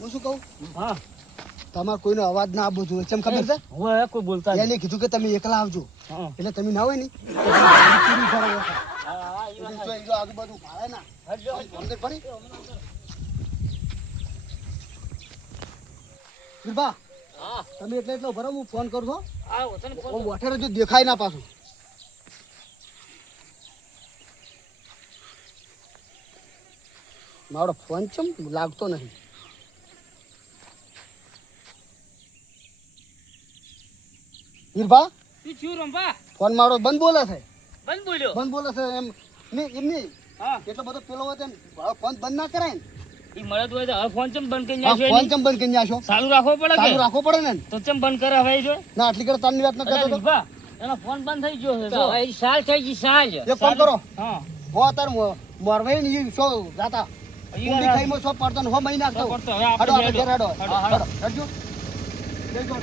હું શું કહું? હા તમારે કોઈનો અવાજ ના આવવો જોઈએ. કેમ ખબર છે? હવે કોઈ બોલતા એને કીધું કે તમે એકલા આવજો. હા એટલે તમે ના હોય ને હા આજુબાજુ ભાડે ના અંદર પડી વીરભા, હા તમે એટલે ભરો હું ફોન કરું છું. આ વતન ઓમ વઠેરે જો દેખાય ના પાછું. મારો ફોન ચમ લાગતો નહીં. વીરભા, તું છું રંભા ફોન મારો બંધ બોલે છે. બંધ બોલ્યો બંધ બોલે છે એમ એમની હા એટલો બધો પેલો હોય તેમ ફોન બંધ ના કરાય ને. ઈ મળદ હોય તો હવે ફોન ચમ બંધ કરી હા, નાખ્યો ફોન એની? ચમ બંધ કરી નાખ્યો? ચાલુ રાખવો પડે ચાલુ કે રાખવો પડે ને. તો ચમ બંધ કરે હવે જો ના આટલી કરે તારની વાત ન કરતો તો. રંભા એનો ફોન બંધ થઈ ગયો છે જો એ સાલ થઈ ગઈ સાલ એક કામ કરો, હા હો અત્યારે મોરવાઈ ને ઈ શો જાતા ઊંડી ખાઈમાં શો પડતો ને હો મહી નાખતો. તો પડતો. હવે આપણે હાડો આપણે હેડો. ઘેર હાડો. હા, હાડો. હેડજો. જયજો.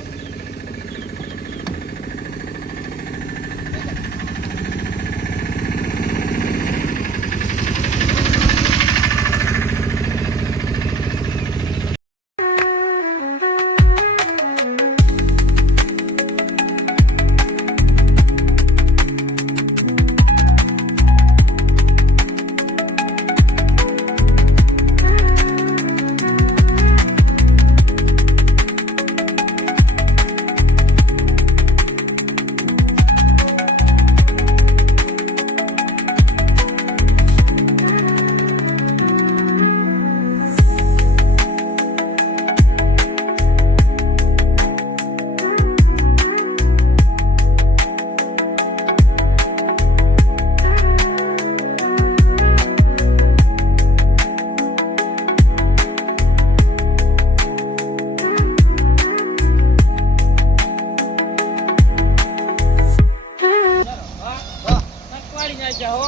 નકવાડી નાખ્યા હો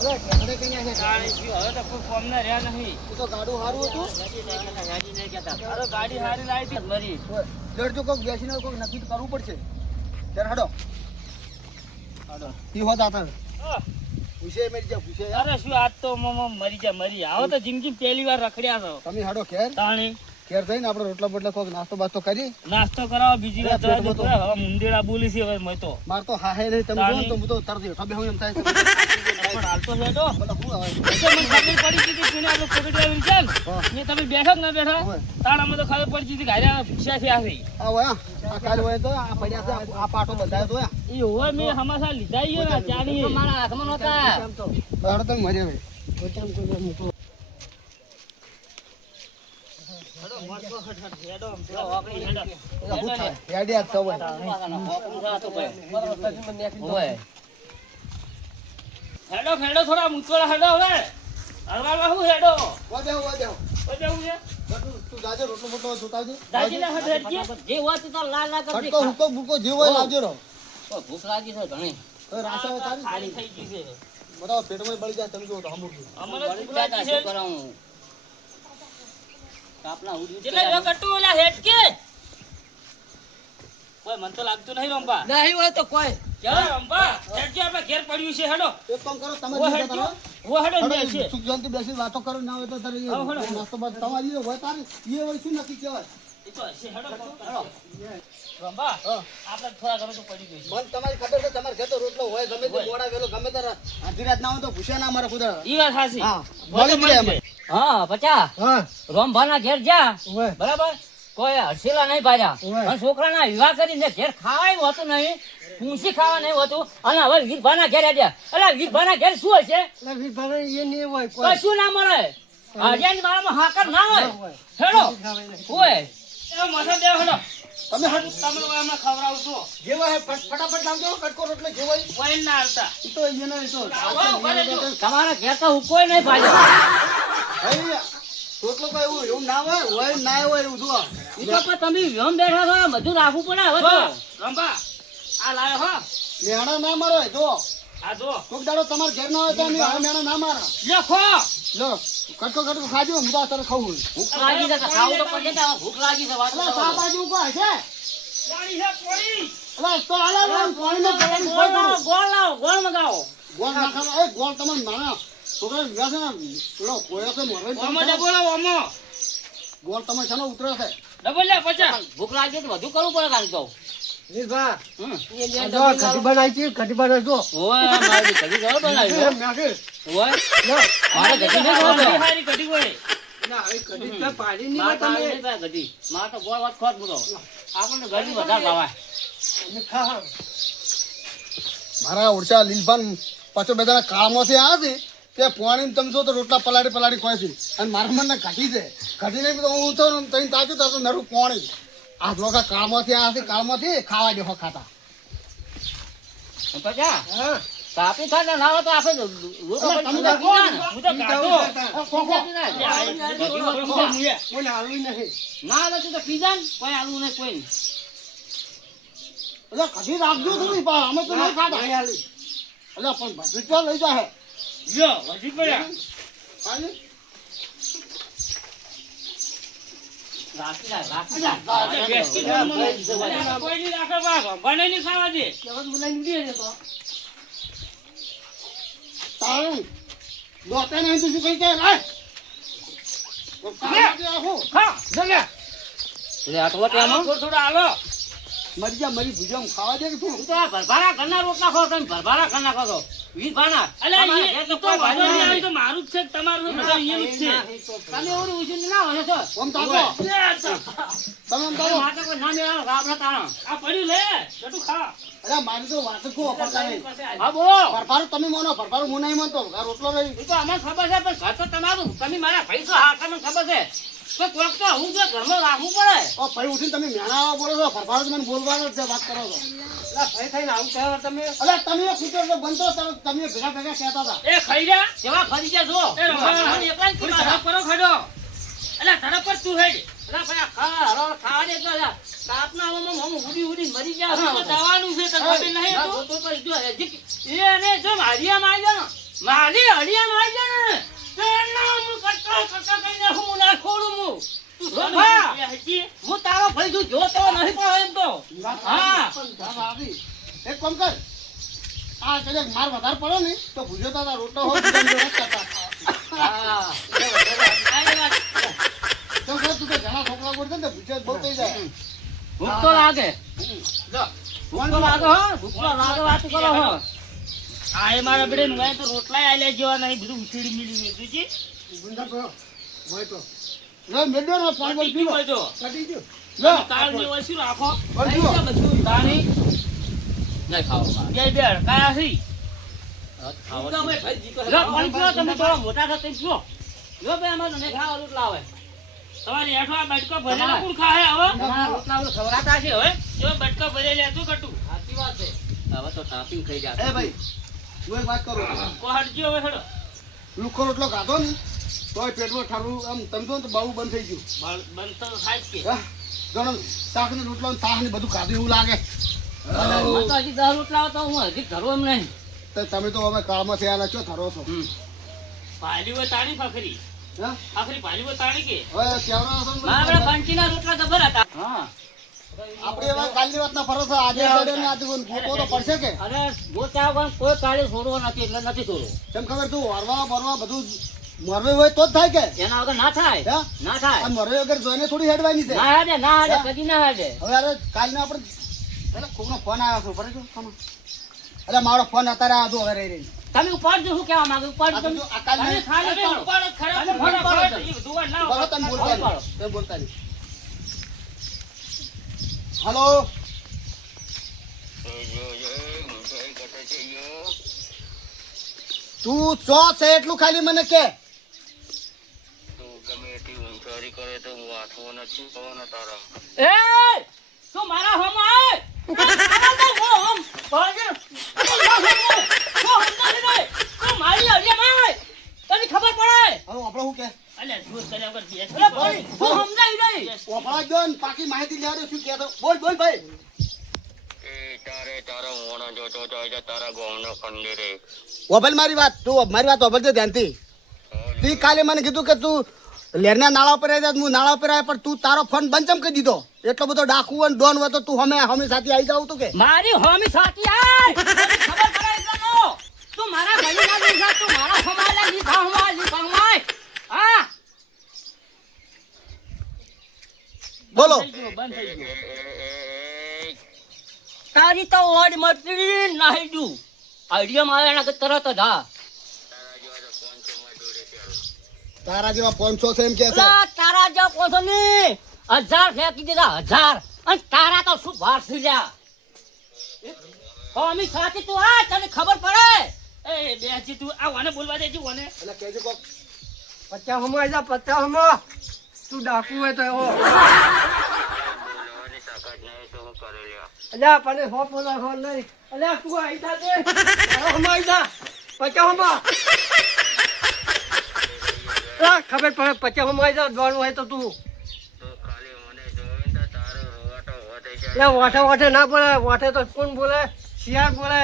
અરે ઢેકડે કઈ નાખે. ગાડી શું હવે તો કોઈ ફોન ના રહ્યા નહીં ઈ તો ગાડું હારું હતું. અરે ગાડી હારી લાવી હતી મરી ઓય, લેડજો કોક બેસીને કોક નક્કી તો કરવું પડશે. ત્યારે હાડો. ઈ હોત આતા. હા. પૂછે મેરી જા પૂછે યાર. અરે શું આજ તો મરી જા મરી આવો તો જિંદગી પહેલી વાર રખડ્યા છો તમે હાડો ઘેર. તાણી ઘેર થઈને આપણે રોટલા બોટલા કોક નાસ્તો બાસ્તો કરી. નાસ્તો કરાવો બીજી વાત પેટમાં તો- હવે મુંદેડા બોલી છે હવે મેં તો માર તો હાહે નહીં તમે જો ને તો હું તો તરત હેઠો બેહું એમ થાય છે. પણ હાલ તો હેડો બોલો શું હવે? તો મને ખબર પડી ગઈ કે કોઈને આપણે પકડી આવી છે ને હા. એ તમે બેઠો કે ના બેઠા હોય. તાણામાં તો ખબર પડી ગઈ કે હારે ભૂસ્યા થયા છે આ હોય આ કાલ હોય તો આ પડ્યા છે આ પાટો બંધાયો તો એ હોય મેં હમાસા લીધા ઈ ને ત્યાંની મારા હાથમાં નહોતા હાડો તમે મરે હવે. હેડો આપણી હેડો એટલે શું થાય? હેડ્યા જ સૌ હોય. હેડો હેડો થોડા મૂતવાળા હેડો હવે હરવાળવા શું હેડો હોય બેહો, હોય બેહો. બજાવું છે તું જાજે રોટલો બોટલો જોતાવજે. દાજીના હાથ હેડજે જે વાત તો લાલ લાલ કરતી કટકો હુકો બુકો જે હોય લાવજો રો. ભૂખ લાગી છે ઘણી હવે રાસા હોય તારી ખાલી થઈ ગઈ છે બધા પેટમાં બળી જાય તમે જો તો હમુરજું. અમને ભૂખ લાગી છે જેટલા એવા કટુ ઓલા હેડ કે કોઈ મન તો લાગતું નહીં રંબા નહીં હોય તો કોઈ ચાલો રંબા હેડજે આપણે ઘેર પડ્યું છે હેડો એક કામ કરો તમે વો જે હેડજો કરો. વો હેડો ને છે હાડો, સુખ શાંતિ બેસી વાતો કરો ના હોય તો તારે એ હાલો, હાલો. નાસ્તો બાસ્તો તમારી હોય તારી એ હોય શું નક્કી કહેવાય. એ તો હશે હેડો હેડો રંબા હા. આપણે થોડા ઘણું તો પડી ગયું છે મને તમારી ખબર છે તમારે ઘેર તો રોટલો હોય ગમે તે મોડા વેલો ગમે ત્યારે આધી રાત ના હોય તો ભૂસ્યા ના મારે ખુદા. ઈ વાત સાચી હા બોલો મળી જાય હા પચા હા રોમભાના ઘેર જા હોય બરાબર કોઈ હર્ષેલા નહીં પાડ્યા ઓય. અને છોકરાના વિવાહ કરીને ઘેર ખાવાય હોતું નહીં પૂંછી ખાવા નહીં હોતું અને હવે વીરભાના ઘેર આડ્યા એટલે વીરભાના ઘેર શું હશે એટલે વીરભાઈ એ નહીં હોય કોઈ. કશું ના મળે હરિયાની મારામાં હાકર ના હોય હેડો હોય એ મસા દેવ હેડો તમે હાડો. તમે હમણાં ખવડાવું છું જે હોય ફટાફટ લાવજો કટકો રોટલો જે હોય કોઈ ના આવતા ઈ તો એનો ઈ તો આવો, ભલે જો. તમારા ઘેર તો હુકોય નહીં પાડ્યો ભાઈ, રોટલો કોઈ એવું ના હોય ના હોય એવું જુઓ. ઈ તો પણ તમે વ્યોમ બેઠા છો બધું રાખવું પડે હવે તો રંબા આ લાયો હો મેણા ના મારો જો આ જો કોક દાડો તમારે ઘેર ના હોય તો અમે આ મેણા ના મારા. લખો લો કટકો ખાજો હું તો અત્યારે ખાવું. ભૂખ લાગી છે તો ખાવું તો પડશે ને, હવે ભૂખ લાગી છે વાત અલા કરો. સા બાજુ કોઈ હશે? પાણી છે પાણી અલા તો આલા લો પાણીનો પલાન ગોળ ખોઈ લાવો, ગોળ લાવો, ગોળ મગાવો ગોળ નાખા એ ગોળ તમારે નાના છોકરા વિવાહ છે ને પેલો કોયો છે મોરવાઈ ઓમો ડબોળો ઓમો ગોળ તમે છે ને ઉતરે છે ડબલ લે 50. ભૂખ લાગી તો વધુ કરવું પડે કાંઈ તો. લીલભા હમ. આ જો કઢી બનાવી છે કઢી બનાવી જો ઓય, મારી કઢી ઘણો બનાવી હો. નાખે ઓય, લો મારે કઢી નહીં ખાતો. હારી કઢી હોય. ના એ કઢી તો પાડી ની મારે તમે ખાવી નહીં ભાઈ કઢી. મારે તો ગોળ વાત ખોટ બોલો. આપણને ઘરની વધારે ભાવાય. ખા મારા ઓરછા લીલભાન પાછો બધાના કાળમાંથી આ છે તે પોણી તમે જો તો રોટલા પલાળી ખોય છે અને મારા મને કાઢી છે કાઢી નહીં તો હું તો તઈ તાજું તો નરું પોણી આ લોકો કાળમાંથી આ છે કાળમાંથી ખાવા દેખો ખાતા પચા હા કાપી ખાતા ના હોય તો આપણે રોટલો અલા, કરી તમે દીધા તો પીધા ને. હું તો કાઢો. કોકો કોકો મુએ. કોઈને આલવી નહીં ના આવે તો પીધા ને કોઈ આલુ નહીં કોઈ નહીં. એટલે કઢી રાખજો તમે પણ અમે તો નહીં ખાતા એટલે પણ બધું ચો લઈ જાય જો વધી પડ્યા. ખાલી રાખી રાખ, રાખી અલા, રાખ. અરે, બેસતી અલા, જમવાનું. અરે, કોઈ નહીં રાખે બાપ. બને નહીં ખાવા દે. તારું દોતે નહીં તો શું કઈ કે લાય તો કાળમાંથી આખું ખા. જલે એટલે આ તો વટે આલો, આમાં. થોડું થોડું આલો. મરી જા મરી ભુજામ ખાવા દે કે તું હું તો આ ભરભારા ઘરના રોટલા ખાઓ તમે ભરભારા ઘરના ખાઓ છો. વીરભાના. અલા, તમારે ઈ ઘેર તો તો કોઈ વાંધો ભાઈ નહીં આવે નહીં. તો મારું જ છે કે તમારું છે? બધા અહીંયાનું જ છે. તમે ઓલું ઉછીને ના હોય છો. ઓમ તાકો તમે આમ તાકો મારે કોઈ ના મેળાનો રાબડા તાણા. આ પડ્યું લે. જટું ખા. અરે મારી તો વાત કો પડતા નહીં હા બોલો. ફરફારું તમે મોનો ફરફારું હું નહીં માનતો આ રોટલો નહીં એ તો અમને ખબર છે પણ ઘર તો તમારું. તમે મારા ભાઈ છો હા તમને ખબર છે. તો કોઈક તો હું જો ઘરમાં રાખવું પડે. ઓ ભાઈ ઉઠીને તમે મેણા બોલો છો ફરફારું મને બોલવાનો જ છે વાત કરો છો અલા ભાઈ થઈને આવું કહો તમે અલા તમે કૂતરો તો બનતો તમે ભેગા ભેગા કહેતા હતા એ ખાઈ જા. કેવા ફરી ગયા છો. એ રમા. મને એકલા જ થોડી કીધું. ઝડપ કરો ખાડો. અલા, ઝડપ પર તું હેડ. અલા ભાઈ આ ખાવા દે તો અલા. તાપના હવામાં હમ ઉડી મરી ગયા. આ તો દવાનું છે, તને ખબર નહીં ના, હતું? તો જો હજી એ ને જો હરિયામાં આવી જાઓ ને. મારી હરિયામાં આવી જાઓ ને. તો એના હું કટકા કરીને હું ના છોડું હું. તું સમજા. એ હજી. હું તારો ભાઈ છું જોતો નહીં પણ એમ તો. હા. એક કામ કર આ કદાચ માર વધારે પડે ને તો ભૂજો તારા રોટલો હોય ભૂજાને જોડે જ કરતા હા. તો કહે તું તો ઘણા છોકરા ગોળશે ને ભૂજો બહુ થઈ જાય ભૂખ તો લાગે. ભૂખ તો લાગે હો. ભૂખ તો લાગે વાત કરો હો. આ એ મારા બેડે નુવાય તો રોટલા આલે જેવા નહીં, બધું ઉછીડી મિલી મેં જી. ગુંડા તો હોય તો લે મેડો નો પાણી બોલ પીવો પીવો જો. કટી ગયો લે કાળ ની હોય શું રાખો? બોલ પીવો તાણી નહીં ખાવા. બે બે કાયા છે. લો, પાણી પીવો તમે થોડા મોટા થતા પીવો. લો ભાઈ અમારે તો નહીં ખાવા રોટલા આવે. તમારી હેઠો આ બટકો ભરેલા કોણ ખાહે હવે? તમારા રોટલા ઓલું ખવડાતા છે હવે. જો બટકો ભરેલા હતું કટું. સાચી વાત છે. હવે તો તાપીને ખાઈ જાય. એ ભાઈ હું એક વાત કરું કો હટજો હવે હેડો. લુખો રોટલો ખાધો ને તોય પેટમાં ઠારું આમ તમે જો ને તો બહુ બંધ થઈ ગયું બંધ તો થાય જ કે. હા જોડો શાક ને રોટલો ને શાક ને બધું ખાધું એવું લાગે મને તો હજી 10 રોટલા તો હું હજી ધરું એમ નહીં. તો તમે તો હવે કાળમાં થયા છો થરો છો ભાલી હોય તાણી ફખરી. હા આખરી ભાલી હોય તાણી કે. હવે કેવડા છો ને મારા બંટીના રોટલા તો ભરા હતા. હા. આપણે હવે કાલની વાતના ફરક છે આજે સડે ને આજે ગોતો તો પડશે કે અરે ગોચા વગર કોઈ કાળી છોડવો નથી એટલે નથી છોડવો. કેમ ખબર તું વરવા બરવા બધું મરવે હોય તો જ થાય કે એના વગર ના થાય. હા ના થાય. અને મરવે વગર જોઈને થોડી હેડવાની છે ના હાડે ના હાડે કદી ના હાડે. હવે અરે કાલને આપણે એટલે કોકનો ફોન આવ્યો છે બરાબર છે એટલે મારો ફોન અત્યારે આવ્યો હવે રહી રહી તમે ઉપાડજો શું કહેવા માંગો ઉપાડજો આ તો તમે. જો આ કાલને તમે ખાલી તમે ઉપાડો. ઉપાડો ખરા તમે ફટાફટ. ઉપાડો. એ બધું ના બરાબર તમે બોલતા ઉપાડો. નહીં તમે બોલતા નહીં હલો તું ચો છે એટલું ખાલી મને કે એ તું મારા હોમ આય. મારી હરિયામાં આય. તને ખબર પડે. હવે આપણે શું કે અલ્યા જૂઠ કર્યા વગર બેસી એટલે પડો. ભાઈ હું સમજાવી નહીં. ઓફળા જો ને પાકી માહિતી લેવા દે શું કહેતો બોલ બોલ ભાઈ ઓભલ મારી વાત તું મારી વાત ઓભલ ધ્યાનથી તું કાલે મને કીધું કે તું લેરના નાળા ઉપર આવી હું નાળા ઉપર આવ્યા પણ તું તારો ફોન બંધ ચમ કરી દીધો એટલો બધો ડાકુ અને ડોન હોય તો તું હમે સાથે આવી જાવ તું કે મારી હોમી સાથી આય. તને ખબર પડે એટલે નો. તું મારા ભાઈ ના દીધા તું મારા હોમાલા લીધા હોમા લીધા હોમાય. હા બોલો. બંધ થઈ ગયું. તારી તો ઓડ મચડી નાહી દઉં આઈડિયા માં આવ્યા કે તરત જ હા તારા જેવા 500 છે એમ કે છે. અલા, તારા જો પોતો ને 1000 ફેંકી દીધા 1000 અને તારા તો શું ભાર થઈ જા અમે સાચી તું આ તને ખબર પડે એ બેસી તું આ વાને બોલવા દેજે વાને. એટલે કહેજો કોક. 50 હમો આઈ જા 50 હમો તું ડાકુ હોય તો એવો અલ્યા પણ હો બોલા હો નહીં અલ્યા તું આઈ જા દે હમો આઈ જા 50 હમો આ ખબર પડે 50 હમો આઈ જા દોડવું હોય તો તું લે વાઠે વાઠે ના બોલે વાઠે તો કોણ બોલે શિયાળ બોલે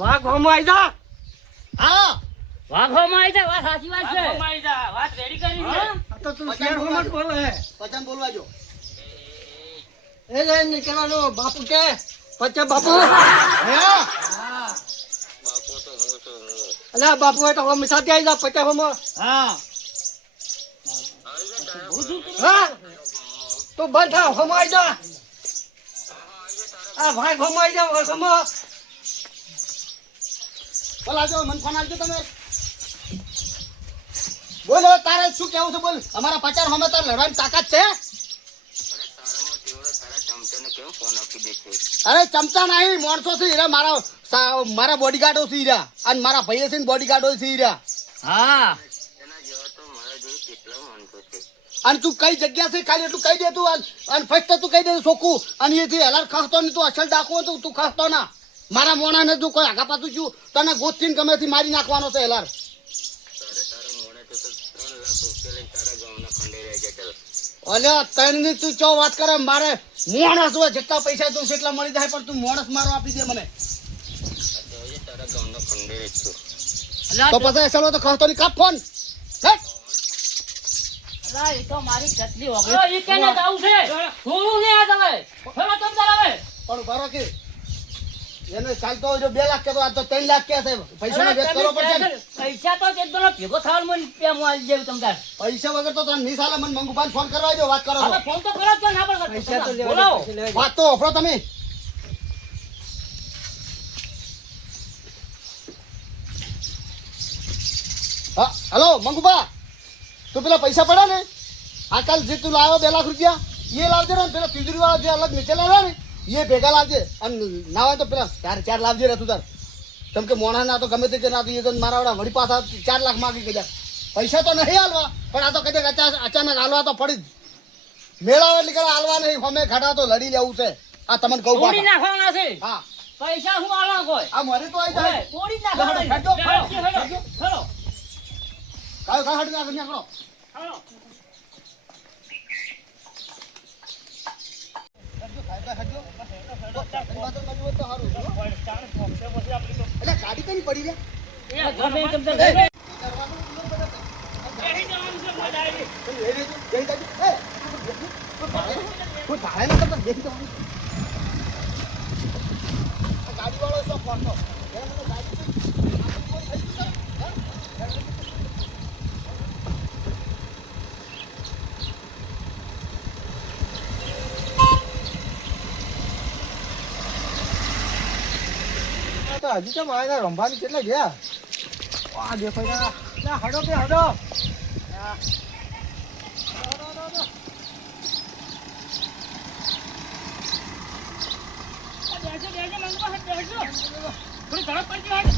વાઘ હમો આઈ જા હા વાઘો માં આવી જા વાત સાચી વાત છે વાઘો મારી જા, વાત રેડી કરી છે. આ તો તું શિયાળ હમો જ બોલે પચામ બોલવા જો. એ લે નીકળવાનું બાપુ કે 50 બાપુ હે અલ્યા બાપુ હોય તો હમ સાથે આવી જા 50 હમો હા હા તું બંધ થાવ હમાઈ જા આ ભાઈ હમાઈ જા હમો બોલા જો મન ફોન આવજો તમે. બોલ હવે તારે શું કેવું છે બોલ. અમારા 50 હમે તાર લડવાની તાકાત છે. અરે ચમચા નહીં માણસો છે હીરા મારા બોડીગાર્ડો છે હીરા અને મારા ભાઈ છે બોડીગાર્ડો છે હીરા. હા અને તું કઈ જગ્યા છે ખાલી એટલું કહી દે તું અને ફર્સ્ટ તું કહી દે ચોખ્ખું અને એથી હલાર ખાસતો નહીં તું અસલ ડાકુ હોય તો તું ખાસતો ના. મારા મોણાને તું કોઈ આગા પાછું છું તને ગોથીને ગમેથી મારી નાખવાનો છે હલાર. અલ્યા તને તું ચો વાત કરે મારે મોણસ હોય જેટલા પૈસા તું એટલા મળી જાય પણ તું મોણસ મારો આપી દે મને તો પછી અસલ હોય તો ખાસતો નહીં કાપ ફોન. અલા, એ તો મારી ચટલી વગર એ કેને જાવું છે થોડું ને આ તમે ફેરો તમ તાર હવે પણ બરો કે એને ચાલતો હોય જો 2 લાખ કે તો આ તો 3 લાખ કે છે પૈસા નો વેચ કરવો પડશે ને. પૈસા તો જેટલો ભેગો થવાનું મને રૂપિયા માં આવી જાય તમ તાર પૈસા વગર તો તને નહીં ચાલે. મને મંગુભાઈ ફોન કરવા દો વાત કરો છો. હવે ફોન તો કરો તો ના પડે પૈસા તો લેવા બોલો પૈસા લેવા વાત તો ઓફરો તમે. હા હલો મંગુભા તું પેલા પૈસા પડે ને આ કાલ જે તું લાવ્યો 2 લાખ રૂપિયા એ લાવજે ને પેલા તિજોરી વાળા જે અલગ નીચે લાવ્યા ને એ ભેગા લાવજે અને ના હોય તો પેલા 4 લાવજે રે તું તાર. કેમ કે મોણા ના તો ગમે તે કે ના તો એ તો મારા વાળા વળી પાછા 4 લાખ માગી ગયા. પૈસા તો નહીં હાલવા પણ આ તો કદાચ અચાનક હાલવા તો પડી જ મેળાવે એટલે કે હાલવા નહીં હમે ખાડા તો લડી લેવું છે. આ તમને કહું તોડી પાછા. નાખવાના છે હા પૈસા હું આલો કોઈ આ મને તો આવી જાય. તોડી નાખવાના છે. હેડો, હેડો, હેડો, હેડો. કાયો હટ ના નીકળો. હાલો. એટલે ગાડી કઈ પડી રે. એ ગમે તમ તાર એ, બેસી જવાનું છે, મજા આવી. ગાડી વાળો શું ફોટો હજી તો મારે રમવાની કેટલા ગયા આ દેખાય હડો કે હડો બેસજો, બેસજો, મંગવા, બેસજો. થોડી ઝડપ પડજો, હાલ.